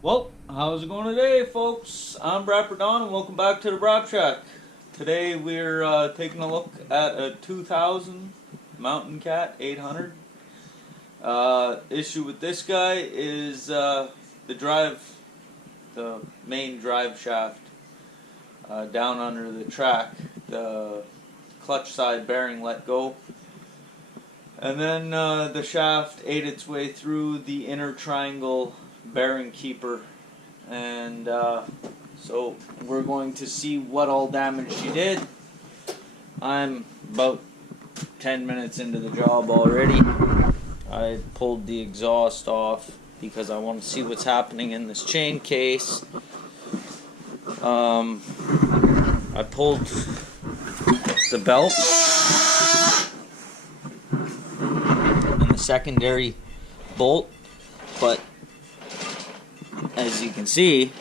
Well, how's it going today, folks? I'm Braap and welcome back to the Braap Shack. Today we're taking a look at a 2000 MTNcat 800. Issue with this guy is the main drive shaft down under the track. The clutch side bearing let go. And then the shaft ate its way through the inner triangle bearing keeper. And so we're going to see what all damage she did. I'm about 10 minutes into the job already. I pulled the exhaust off because I want to see what's happening in this chain case. I pulled the belt and the secondary bolt, but as you can see,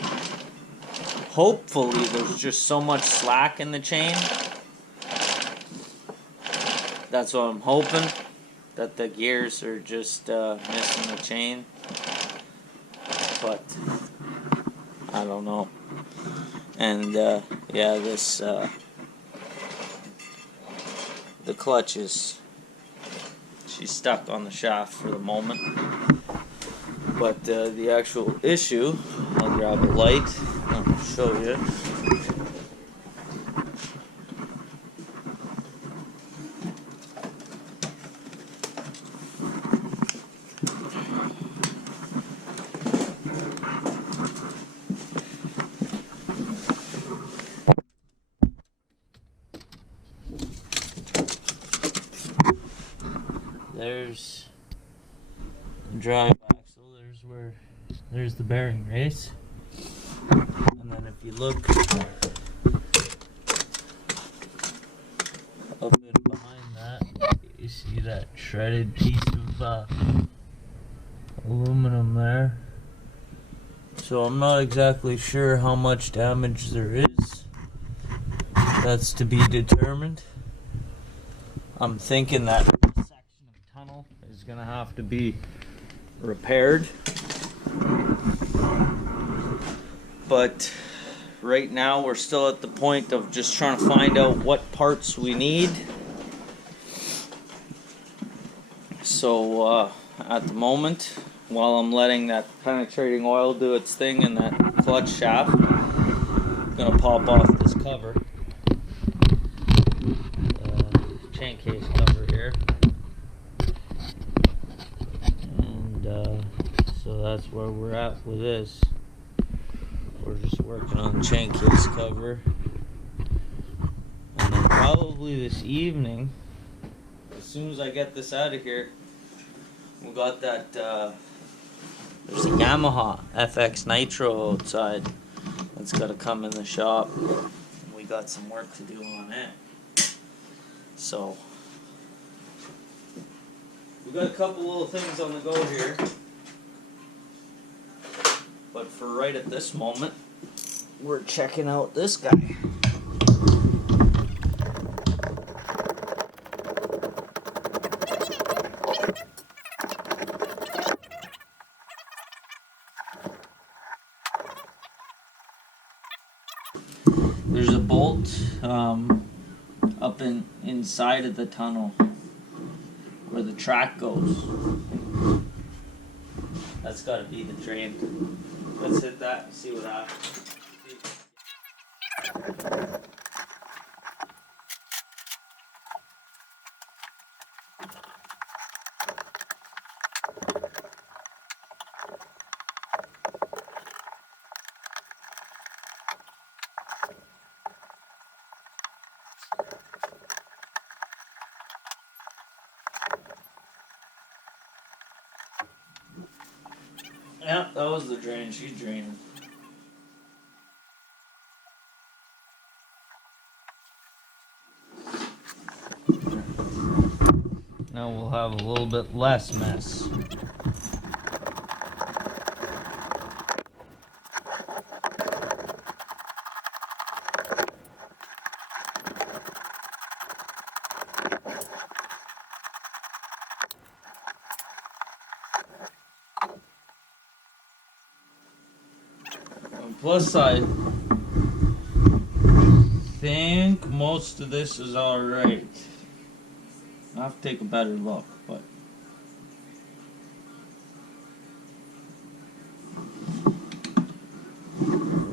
hopefully there's just so much slack in the chain. That's what I'm hoping, that the gears are just missing the chain, but I don't know. And yeah, this the clutch she's stuck on the shaft for the moment. But the actual issue, I'll grab a light, I'll show you. There's the drive axle, there's the bearing race. And then if you look a bit behind that, you see that shredded piece of aluminum there. So I'm not exactly sure how much damage there is. That's to be determined. I'm thinking that section of tunnel is going to have to be repaired. But right now we're still at the point of just trying to find out what parts we need. So at the moment, while I'm letting that penetrating oil do its thing in that clutch shaft, I'm going to pop off this cover. Chain case cover here, and so that's where we're at with this. We're just working on the chain case cover, and then probably this evening, as soon as I get this out of here, we got that there's a Yamaha FX Nitro outside that's got to come in the shop. We got some work to do on it. So, we got a couple little things on the go here, but for right at this moment, we're checking out this guy. There's a bolt up inside of the tunnel where the track goes. That's got to be the drain. Let's hit that and see what happens. Yeah, that was the drain. She's draining. Now we'll have a little bit less mess. Plus side, think most of this is alright. I'll have to take a better look, but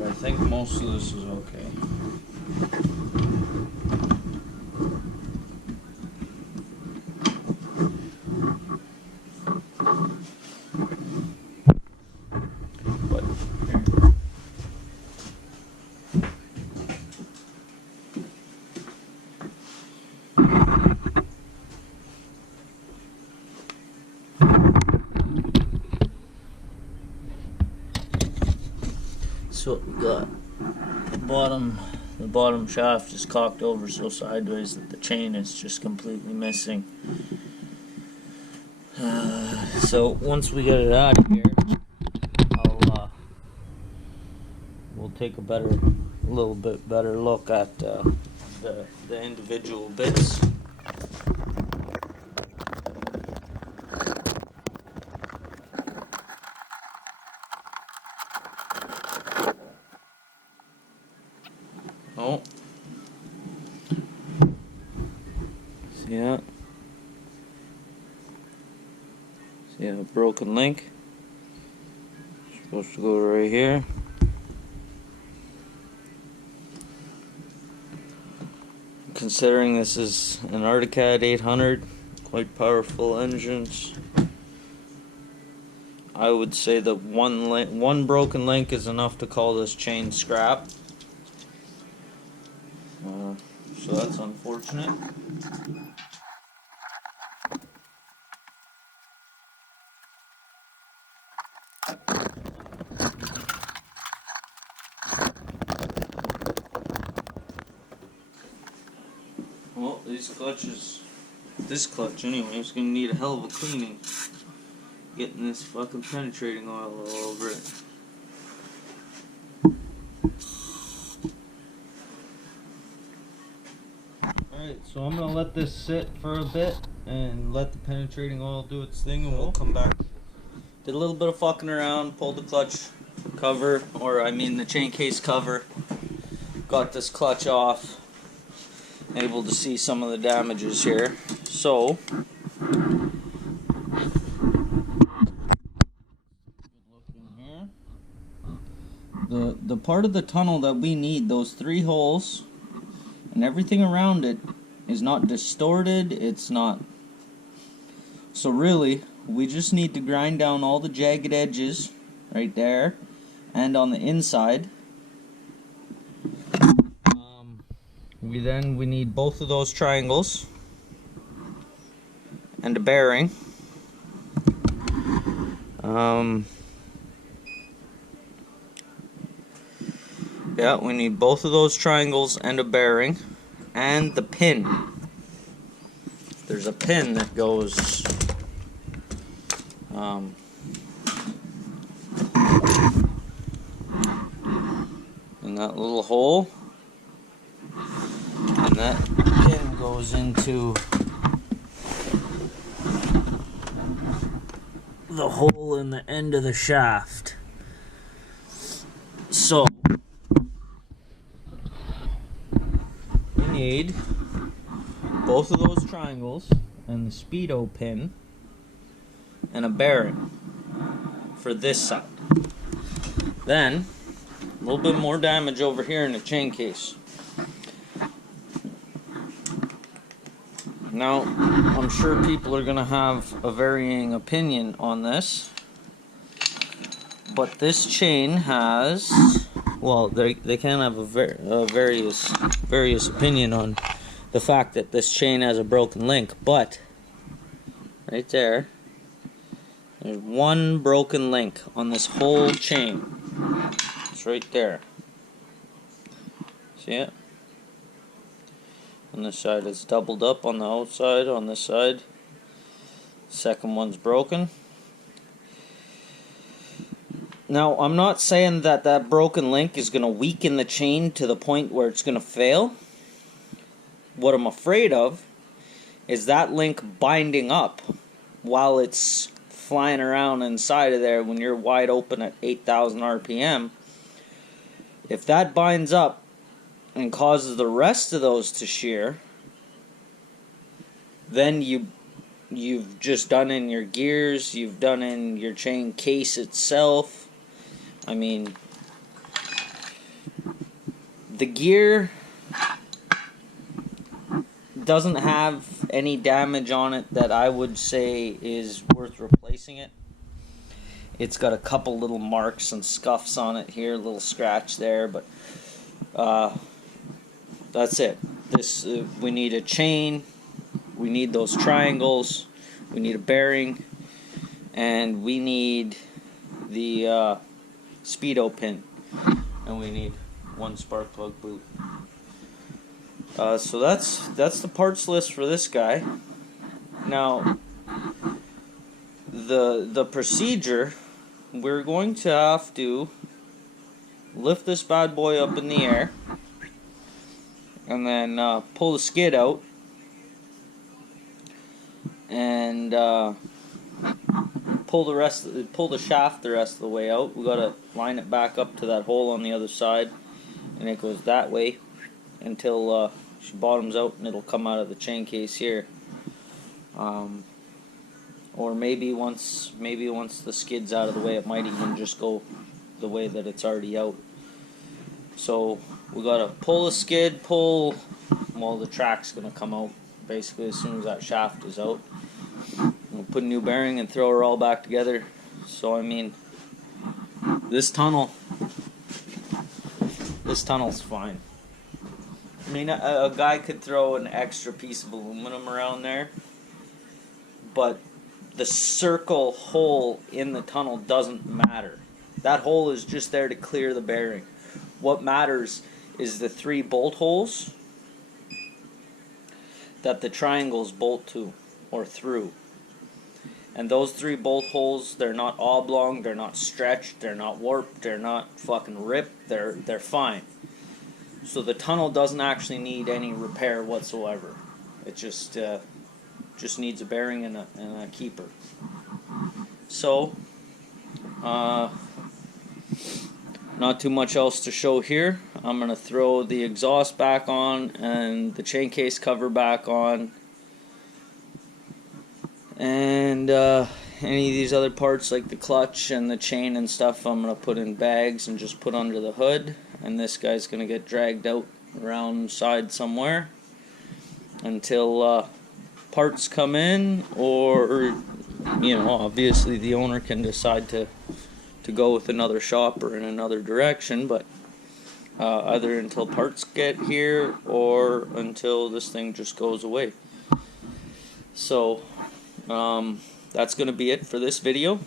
I think most of this is okay. But so what we got. The bottom shaft is cocked over so sideways that the chain is just completely missing. So once we get it out of here, we'll take a little bit better look at the individual bits. Oh, see that? See a broken link? It's supposed to go right here. Considering this is an MTNcat 800, quite powerful engines, I would say that one broken link is enough to call this chain scrap. So that's unfortunate. Well, this clutch anyway, is going to need a hell of a cleaning. Getting this fucking penetrating oil all over it. Alright, so I'm going to let this sit for a bit and let the penetrating oil do its thing, and we'll come back. Did a little bit of fucking around, pulled the clutch cover, the chain case cover. Got this clutch off. Able to see some of the damages here. So, the part of the tunnel that we need, those 3 holes and everything around it, is not distorted. It's not. So really, we just need to grind down all the jagged edges right there and on the inside. We need both of those triangles and a bearing. Yeah, we need both of those triangles and a bearing and the pin. There's a pin that goes in that little hole. And that pin goes into the hole in the end of the shaft. So we need both of those triangles and the speedo pin and a bearing for this side. Then a little bit more damage over here in the chain case. Now, I'm sure people are going to have a varying opinion on this, but this chain has, well, they can have a various opinion on the fact that this chain has a broken link, but right there, there's one broken link on this whole chain. It's right there. See it? On this side it's doubled up on the outside, on this side. Second one's broken. Now, I'm not saying that that broken link is going to weaken the chain to the point where it's going to fail. What I'm afraid of is that link binding up while it's flying around inside of there when you're wide open at 8,000 RPM. If that binds up and causes the rest of those to shear, then you've just done in your gears, you've done in your chain case itself. I mean, the gear doesn't have any damage on it that I would say is worth replacing it. It's got a couple little marks and scuffs on it here, a little scratch there, but that's it. This we need a chain, we need those triangles, we need a bearing, and we need the speedo pin, and we need one spark plug boot. So that's the parts list for this guy. Now, the procedure, we're going to have to lift this bad boy up in the air, and then pull the skid out, and pull the shaft the rest of the way out. We gotta line it back up to that hole on the other side, and it goes that way until she bottoms out, and it'll come out of the chain case here. Or maybe once the skid's out of the way, it might even just go the way that it's already out. So we gotta pull the skid, well, the track's gonna come out basically as soon as that shaft is out. We'll put a new bearing and throw her all back together. So I mean, this tunnel's fine. I mean, a guy could throw an extra piece of aluminum around there, but the circle hole in the tunnel doesn't matter. That hole is just there to clear the bearing. What matters is the 3 bolt holes that the triangles bolt to or through. And those 3 bolt holes, they're not oblong, they're not stretched, they're not warped, they're not fucking ripped, they're fine. So the tunnel doesn't actually need any repair whatsoever. It just needs a bearing and a keeper. So, not too much else to show here. I'm going to throw the exhaust back on and the chain case cover back on. And any of these other parts like the clutch and the chain and stuff, I'm going to put in bags and just put under the hood. And this guy's going to get dragged out around side somewhere until parts come in, or you know, obviously the owner can decide to go with another shop or in another direction, but either until parts get here or until this thing just goes away. So that's going to be it for this video.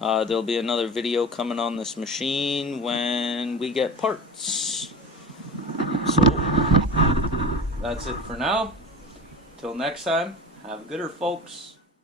There'll be another video coming on this machine when we get parts. So that's it for now. Till next time, have a gooder, folks.